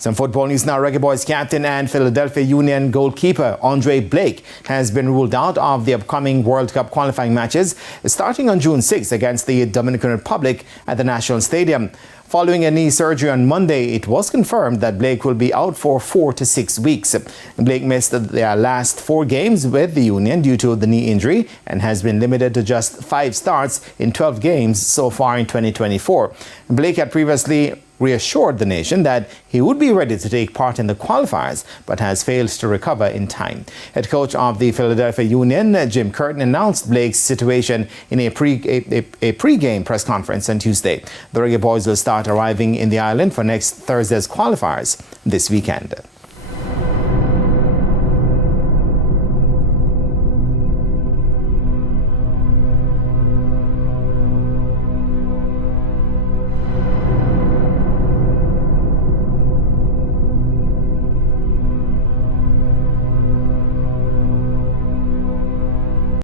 Some football news now. Reggae Boys captain and Philadelphia Union goalkeeper Andre Blake has been ruled out of the upcoming World Cup qualifying matches starting on June 6 against the Dominican Republic at the National Stadium. Following a knee surgery on Monday, it was confirmed that Blake will be out for 4 to 6 weeks. Blake missed their last 4 games with the Union due to the knee injury and has been limited to just 5 starts in 12 games so far in 2024. Blake had previously reassured the nation that he would be ready to take part in the qualifiers, but has failed to recover in time. Head coach of the Philadelphia Union, Jim Curtin, announced Blake's situation in a pre-game press conference on Tuesday. The Reggae Boys will start arriving in the island for next Thursday's qualifiers this weekend.